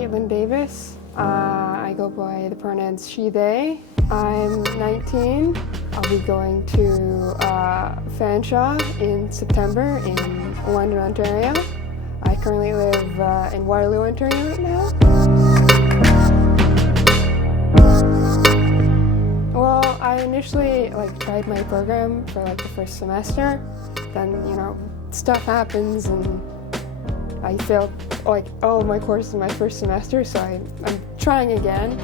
Katelyn Davis. I go by the pronouns she, they. I'm 19. I'll be going to Fanshawe in September in London, Ontario. I currently live in Waterloo, Ontario right now. Well, I initially tried my program for the first semester. Then, stuff happens and I failed all of my courses in my first semester, so I'm trying again.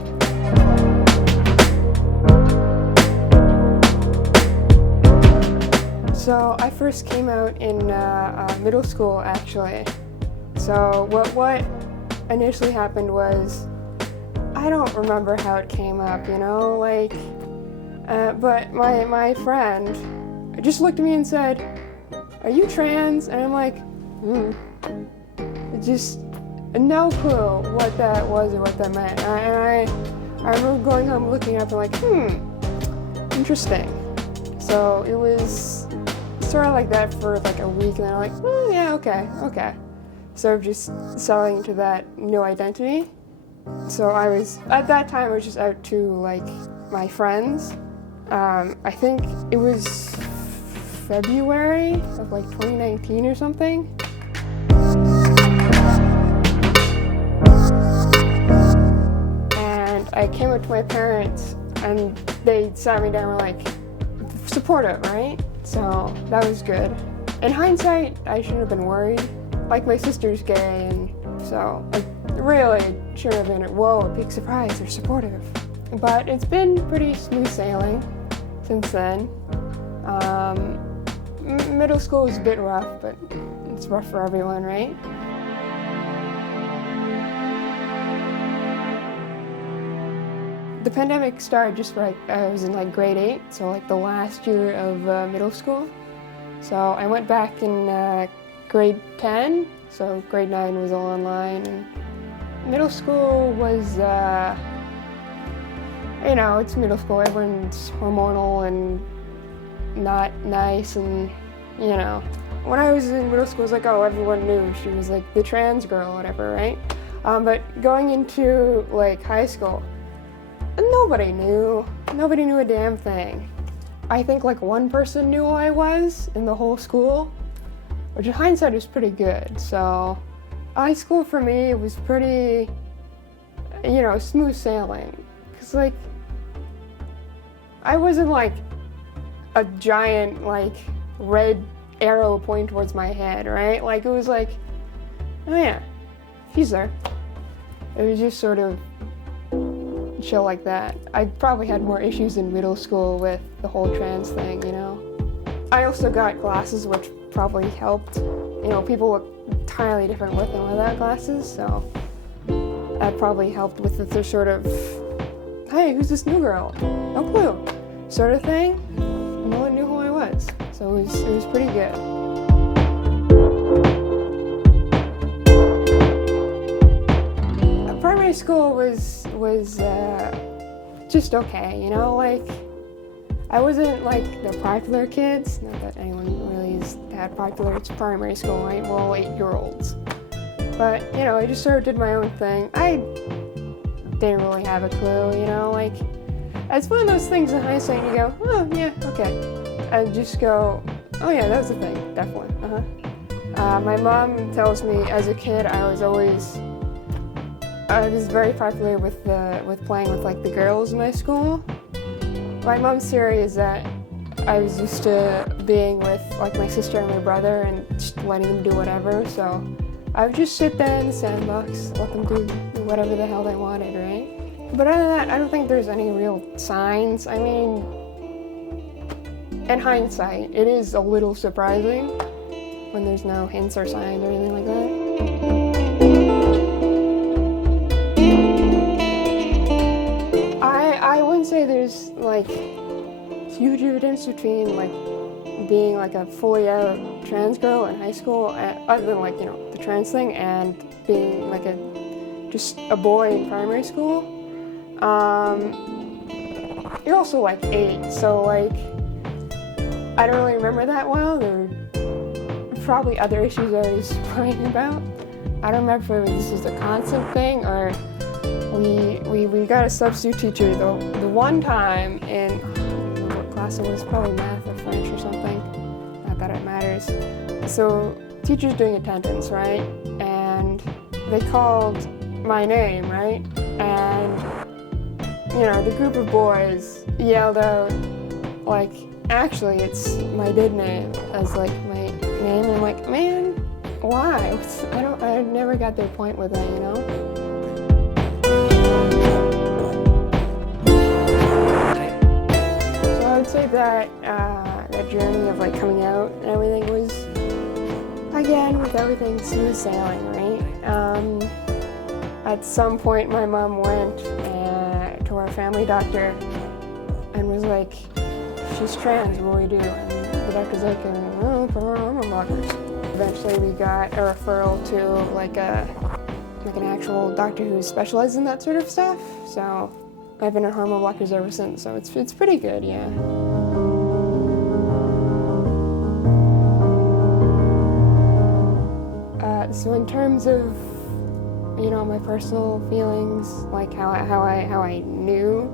So I first came out in middle school, actually. So what initially happened was, I don't remember how it came up, but my friend just looked at me and said, "Are you trans?" And I'm like, just no clue what that was or what that meant. And I remember going home looking up and interesting. So it was sort of like that for a week, and then I'm like, yeah, okay. So just settling into that new identity. So at that time I was just out to my friends. I think it was February of 2019 or something. And I came up to my parents and they sat me down and were supportive, right? So that was good. In hindsight, I shouldn't have been worried. My sister's gay, and so I really should have been, whoa, a big surprise, they're supportive. But it's been pretty smooth sailing since then. Middle school was a bit rough, but it's rough for everyone, right? The pandemic started just right, I was in grade 8, so the last year of middle school. So I went back in grade 10, so grade 9 was all online. And middle school was, it's middle school, everyone's hormonal and not nice, and when I was in middle school, it was everyone knew she was the trans girl, whatever, right? But going into high school, nobody knew a damn thing. I think one person knew who I was in the whole school, which in hindsight is pretty good. So high school for me was pretty, smooth sailing. Cause I wasn't a giant red arrow pointing towards my head, right? It was oh yeah, she's there. It was just sort of chill like that. I probably had more issues in middle school with the whole trans thing, I also got glasses, which probably helped. People look entirely different with and without glasses, so that probably helped with the sort of, hey, who's this new girl? No clue, sort of thing. No one knew who I was, so it was pretty good. Primary school was just okay, I wasn't the popular kids. Not that anyone really is that popular. It's primary school, right? We're all 8-year-olds. But I just sort of did my own thing. I didn't really have a clue, It's one of those things in hindsight you go, oh yeah, okay. I just go, oh yeah, that was a thing, definitely. My mom tells me as a kid I was very popular with playing with the girls in my school. My mom's theory is that I was used to being with my sister and my brother and just letting them do whatever, so I would just sit there in the sandbox, let them do whatever the hell they wanted, right? But other than that, I don't think there's any real signs. I mean, in hindsight, it is a little surprising when there's no hints or signs or anything like that. I wouldn't say there's huge difference between being a fully out trans girl in high school, other than the trans thing, and being just a boy in primary school. You're also 8, so I don't really remember that well. There were probably other issues I was worrying about, I don't remember if this is a constant thing or we got a substitute teacher the one time in, I don't remember what class it was, probably math or French or something. Not that it matters. So teacher's doing attendance, right? And they called my name, right? And the group of boys yelled out, like, actually it's my dead name as like my name, and I'm like, man, why? I never got their point with that, So I would say that that journey of like coming out and everything was, again, with everything smooth sailing, right? At some point my mom went to our family doctor and was like, she's trans, what do we do? And the doctor's like, put her on hormone blockers. Eventually we got a referral to like an actual doctor who specializes in that sort of stuff. So I've been on hormone blockers ever since, so it's pretty good, yeah. So in terms of, my personal feelings, like how I knew,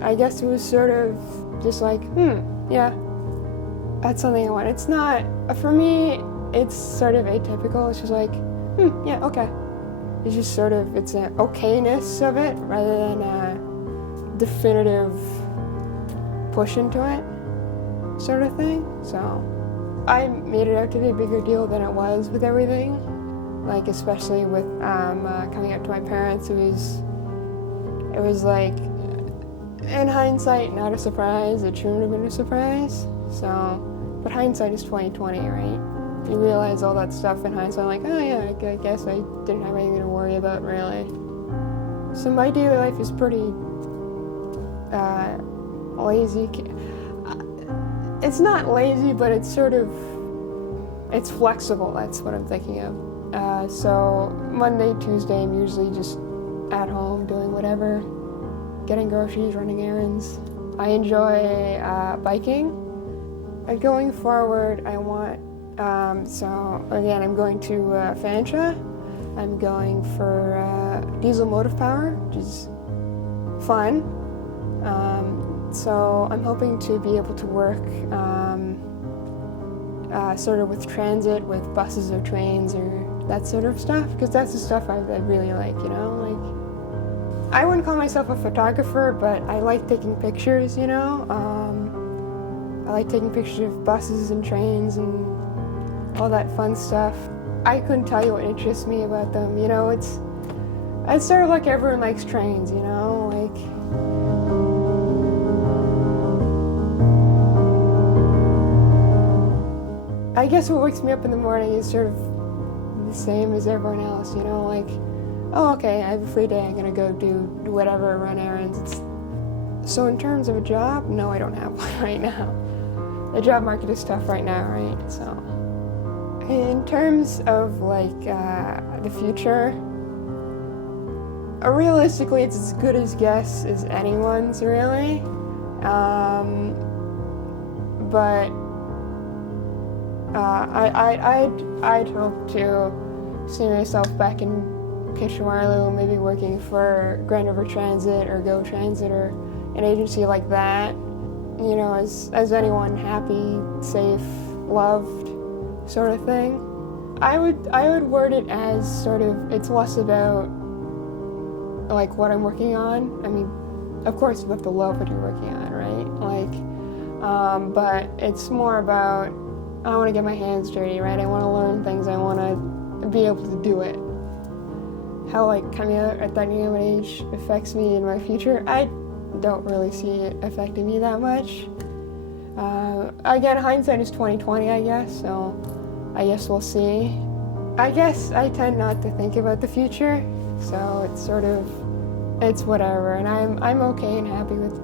I guess it was sort of just like, yeah, that's something I want. It's not, for me, it's sort of atypical. It's just like, yeah, okay. It's just sort of, it's an okayness of it rather than a definitive push into it sort of thing. So I made it out to be a bigger deal than it was with everything. Like, especially with coming out to my parents, it was like, in hindsight, not a surprise. It shouldn't have been a surprise. So, but hindsight is 20/20, right? You realize all that stuff in hindsight, like, oh yeah, I guess I didn't have anything to worry about, really. So my daily life is pretty lazy. It's not lazy, but it's sort of, it's flexible. That's what I'm thinking of. So Monday, Tuesday, I'm usually just at home doing whatever, getting groceries, running errands. I enjoy biking. Going forward, I want, so again, I'm going to Fanshawe. I'm going for diesel motive power, which is fun. So I'm hoping to be able to work sort of with transit, with buses or trains or that sort of stuff, because that's the stuff I really like, like, I wouldn't call myself a photographer, but I like taking pictures, I like taking pictures of buses and trains and all that fun stuff. I couldn't tell you what interests me about them, it's sort of like everyone likes trains, like, I guess what wakes me up in the morning is sort of the same as everyone else, like, oh, okay, I have a free day, I'm gonna go do whatever, run errands. So in terms of a job, no, I don't have one right now. The job market is tough right now, right? So in terms of like the future, realistically, it's as good as guess as anyone's, really. But I'd hope to see myself back in Kitchener, maybe working for Grand River Transit or Go Transit or an agency like that. As anyone, happy, safe, loved, sort of thing. I would word it as sort of, it's less about like what I'm working on. I mean, of course you have to love what you're working on, right? Like, but it's more about, I want to get my hands dirty, right? I want to learn things. I want to be able to do it. How like coming out at that young age affects me in my future, I don't really see it affecting me that much. Again, hindsight is 20/20, I guess. So I guess we'll see. I guess I tend not to think about the future, so it's sort of, it's whatever, and I'm okay and happy with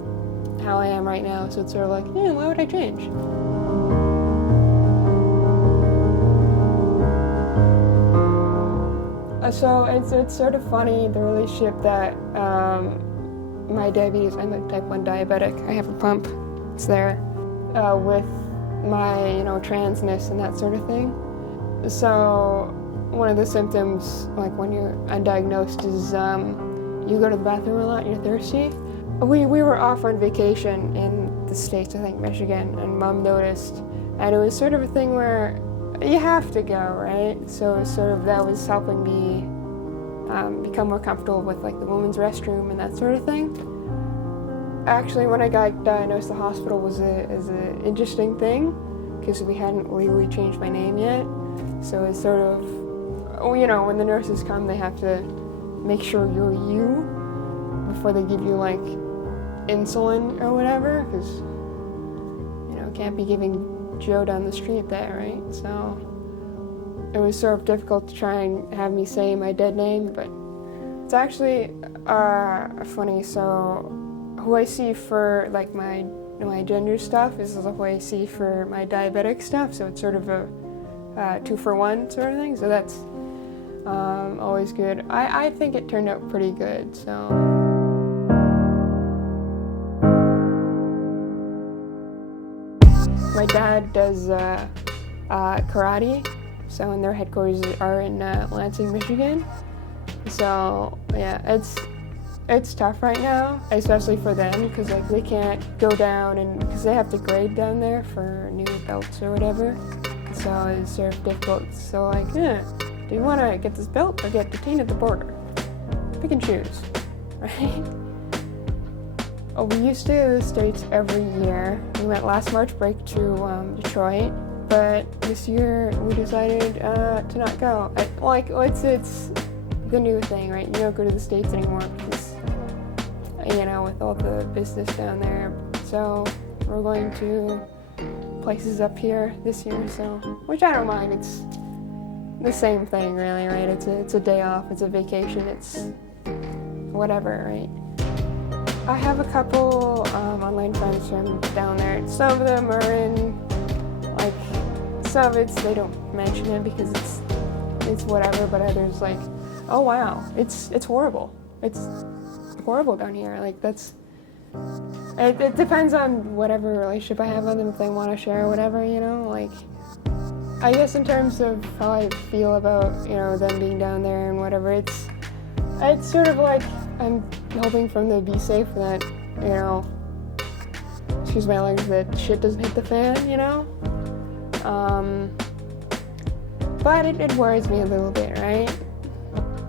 how I am right now. So it's sort of like, yeah, why would I change? So it's sort of funny, the relationship that my diabetes, I'm a type 1 diabetic, I have a pump, it's there, with my, transness and that sort of thing. So one of the symptoms, like when you're undiagnosed, is you go to the bathroom a lot and you're thirsty. We were off on vacation in the States, I think Michigan, and Mom noticed. And it was sort of a thing where you have to go, right? So sort of that was helping me become more comfortable with like the women's restroom and that sort of thing. Actually, when I got diagnosed, the hospital was an interesting thing because we hadn't legally changed my name yet. So it's sort of, when the nurses come, they have to make sure you're you before they give you like insulin or whatever, because can't be giving Joe down the street that, right? So it was sort of difficult to try and have me say my dead name, but it's actually funny. So who I see for like my gender stuff is who I see for my diabetic stuff. So it's sort of a 2-for-1 sort of thing. So that's always good. I think it turned out pretty good. So. My dad does karate, so and their headquarters are in Lansing, Michigan. So yeah, it's tough right now, especially for them, because like they can't go down and because they have to grade down there for new belts or whatever. So it's sort of difficult. So like, do you want to get this belt or get detained at the border? Pick and choose, right? Oh, we used to go to the States every year. We went last March break to Detroit, but this year we decided to not go. It's the new thing, right? You don't go to the States anymore because, with all the business down there. So we're going to places up here this year, so, which I don't mind. It's the same thing, really, right? It's a day off, it's a vacation, it's whatever, right? I have a couple online friends from down there. Some of them are in, like, some of it's, they don't mention it because it's whatever, but others like, oh wow, it's horrible. It's horrible down here. Like, it depends on whatever relationship I have with them, if they want to share or whatever, like, I guess in terms of how I feel about, them being down there and whatever, it's sort of like, I'm hoping for them to be safe that, excuse my language, that shit doesn't hit the fan, but it worries me a little bit, right?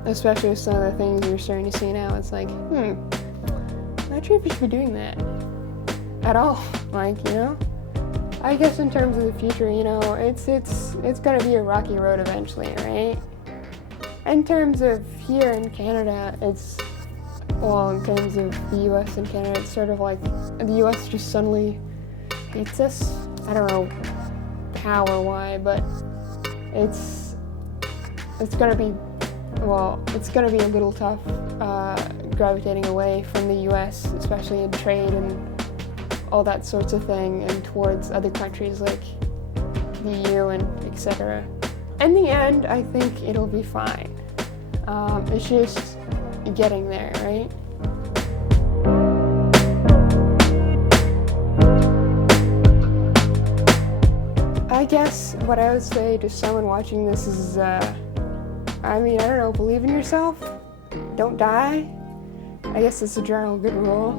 Especially with some of the things you're starting to see now. It's like, not sure if you should be doing that at all. Like, I guess in terms of the future, it's gonna be a rocky road eventually, right? In terms of here in Canada, in terms of the US and Canada, it's sort of like the US just suddenly hates us. I don't know how or why, but it's gonna be a little tough gravitating away from the US, especially in trade and all that sorts of thing, and towards other countries like the EU and etc. In the end, I think it'll be fine. It's just getting there, right? I guess what I would say to someone watching this is, I don't know, believe in yourself, don't die. I guess it's a general good rule.